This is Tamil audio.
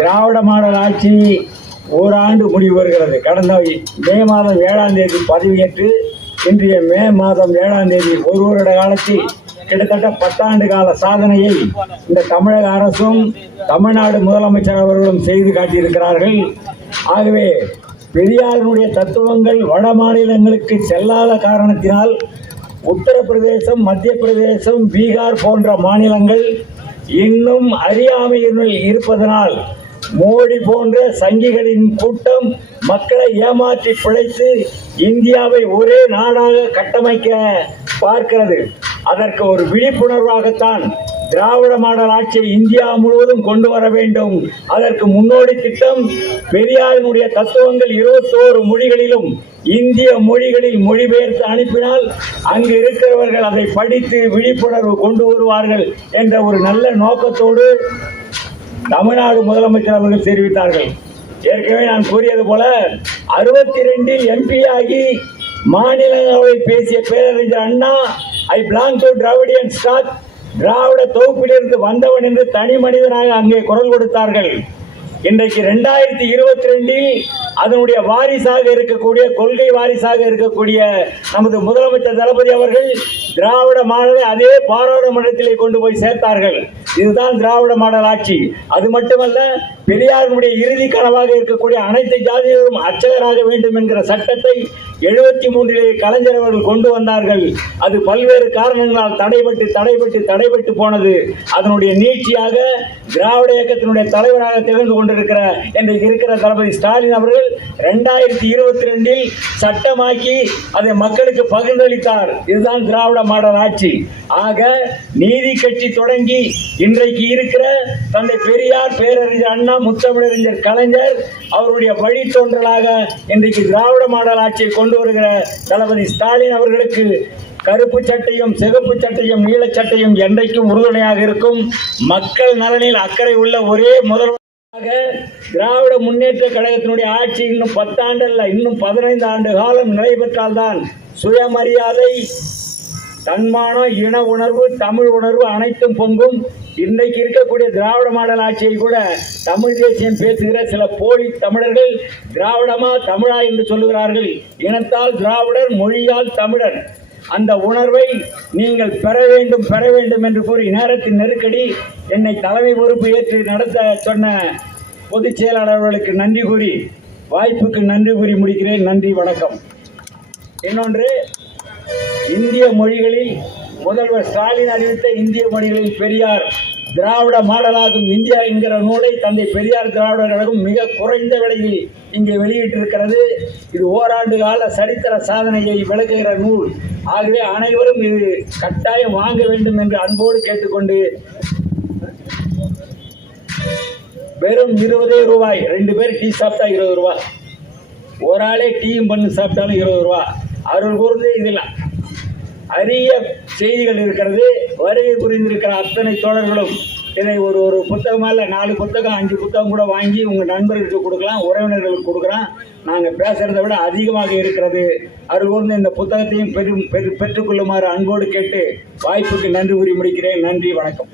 திராவிட மாடல் ஆட்சி ஓராண்டு முடிவு வருகிறது. கடந்த மே மாதம் 7ஆம் தேதி பதவியேற்று இன்றைய மே மாதம் 7ஆம் தேதி ஒரு வருட காலத்தில் கிட்டத்தட்ட 10 ஆண்டு கால சாதனையை இந்த தமிழக அரசும் தமிழ்நாடு முதலமைச்சர் அவர்களும் செய்து காட்டியிருக்கிறார்கள். ஆகவே பெரியாரினுடைய தத்துவங்கள் வட மாநிலங்களுக்கு செல்லாத காரணத்தினால் உத்தரப்பிரதேசம், மத்திய பிரதேசம், பீகார் போன்ற மாநிலங்கள் இன்னும் அறியாமையில் இருப்பதனால் மோடி போன்ற சங்கிகளின் கூட்டம் மக்களை ஏமாற்றி பிழைத்து இந்தியாவை ஒரே நாடாக கட்டமைக்க பார்க்கிறது. அதற்கு ஒரு விழிப்புணர்வாகத்தான் திராவிட மாடல் ஆட்சியை இந்தியா முழுவதும் கொண்டு வர வேண்டும். அதற்கு முன்னோடி திட்டம் பெரியாரினுடைய தத்துவங்கள் 21 மொழிகளிலும் இந்திய மொழிகளில் மொழிபெயர்த்து அனுப்பினால் அங்கு இருக்கிறவர்கள் அதை படித்து விழிப்புணர்வு கொண்டு வருவார்கள் என்ற ஒரு நல்ல நோக்கத்தோடு தமிழ்நாடு முதலமைச்சர் அவர்கள் தெரிவித்தார்கள். ஏற்கனவே நான் கூறியது போல 62இல் MP ஆகி மாநிலங்களவை பேசிய பேரறிஞர் Anna, I belong to Dravidian stock, திராவிட தொகுப்பிலிருந்து வந்தவன் என்று தனி மனிதனாக அங்கே குரல் கொடுத்தார்கள். இன்றைக்கு 2022இல் அதனுடைய வாரிசாக இருக்கக்கூடிய, கொள்கை வாரிசாக இருக்கக்கூடிய நமது முதலமைச்சர் தளபதி அவர்கள் திராவிட மாடலை அதே பாராளுமன்றத்திலே கொண்டு போய் சேர்த்தார்கள். இதுதான் திராவிட மாடல் ஆட்சி. அது மட்டுமல்ல, பெரியாருடைய இறுதி கனவாக இருக்கக்கூடிய அனைத்து ஜாதியினரும் அர்ச்சகராக வேண்டும் என்கிற சட்டத்தை 73இலே கலைஞர் அவர்கள் கொண்டு வந்தார்கள். அது பல்வேறு காரணங்களால் தடைபட்டு போனது. அதனுடைய நீட்சியாக திராவிட இயக்கத்தினுடைய தலைவராக திகழ்ந்து கொண்டிருக்கிற இன்றைக்கு இருக்கிற தளபதி ஸ்டாலின் அவர்கள் 2022இல் சட்டமாக்கி அதை மக்களுக்கு பகிர்ந்தளித்தார். இதுதான் திராவிட மாடல் ஆட்சி. ஆக நீதி கட்சி தொடங்கி இன்றைக்கு இருக்கிற தந்தை பெரியார், பேரறிஞர் அண்ணா, முத்தமிழறிஞர் கலைஞர் அவருடைய வழித்தோன்றலாக இன்றைக்கு திராவிட மாடல் ஆட்சியை கொண்டு வருகிற தளபதி ஸ்டாலின் அவர்களுக்கு கருப்பு சட்டையும் சிகப்பு சட்டையும் நீல சட்டையும் என்றைக்கும் உறுதுணையாக இருக்கும். மக்கள் நலனில் அக்கறை உள்ள ஒரே முதல்வராக திராவிட முன்னேற்ற கழகத்தினுடைய ஆட்சி இன்னும் 10 ஆண்டு அல்ல, இன்னும் 15 ஆண்டு காலம் நிலை பெற்றால்தான் சுயமரியாதை, தன்மானம், இன உணர்வு, தமிழ் உணர்வு அனைத்தும் பொங்கும். இன்றைக்கு இருக்கக்கூடிய திராவிட மாடல் ஆட்சியை கூட தமிழ் தேசியம் பேசுகிற சில போலி தமிழர்கள் திராவிடமா தமிழா என்று சொல்லுகிறார்கள். இனத்தால் திராவிடர், மொழியால் தமிழர். அந்த உணர்வை நீங்கள் பெற வேண்டும் என்று கூறி நேரத்தின் நெருக்கடி என்னை தலைமை பொறுப்பு ஏற்று நடத்த சொன்ன பொதுச் செயலாளர்களுக்கு நன்றி கூறி, வாய்ப்புக்கு நன்றி கூறி முடிக்கிறேன். நன்றி, வணக்கம். இன்னொன்று, இந்திய மொழிகளில் முதல்வர் ஸ்டாலின் அறிவித்த இந்திய மொழிகளில் பெரியார் திராவிட மாடலாகும் இந்தியா என்கிற நூலை தந்தை பெரியார் திராவிடர் கழகம் மிக குறைந்த விலையில் இங்கே வெளியிட்டிருக்கிறது. இது ஓராண்டு கால சரித்திர சாதனையை விளக்குகிற நூல். ஆகவே அனைவரும் இது கட்டாயம் வாங்க வேண்டும் என்று அன்போடு கேட்டுக்கொண்டு, வெறும் 20 ரூபாய், 2 பேர் டீ சாப்பிட்டா 20 ரூபாய், ஒரு ஆளே டீயும் பண்ணு சாப்பிட்டாலும் 20 ரூபாய். அருள் கூர்ந்து இதில் அரிய செய்திகள் இருக்கிறது. வருகை புரிந்திருக்கிற அத்தனை தோழர்களும் இதை ஒரு புத்தகமாக 4 புத்தகம் 5 புத்தகம் கூட வாங்கி உங்கள் நண்பர்களுக்கு கொடுக்கலாம், உறவினர்களுக்கு கொடுக்கலாம். நாங்கள் பேசுகிறத விட அதிகமாக இருக்கிறது. அருள் கூர்ந்து இந்த புத்தகத்தையும் பெற்றுக்கொள்ளுமாறு அன்போடு கேட்டு வாய்ப்புக்கு நன்றி கூறி முடிக்கிறேன். நன்றி, வணக்கம்.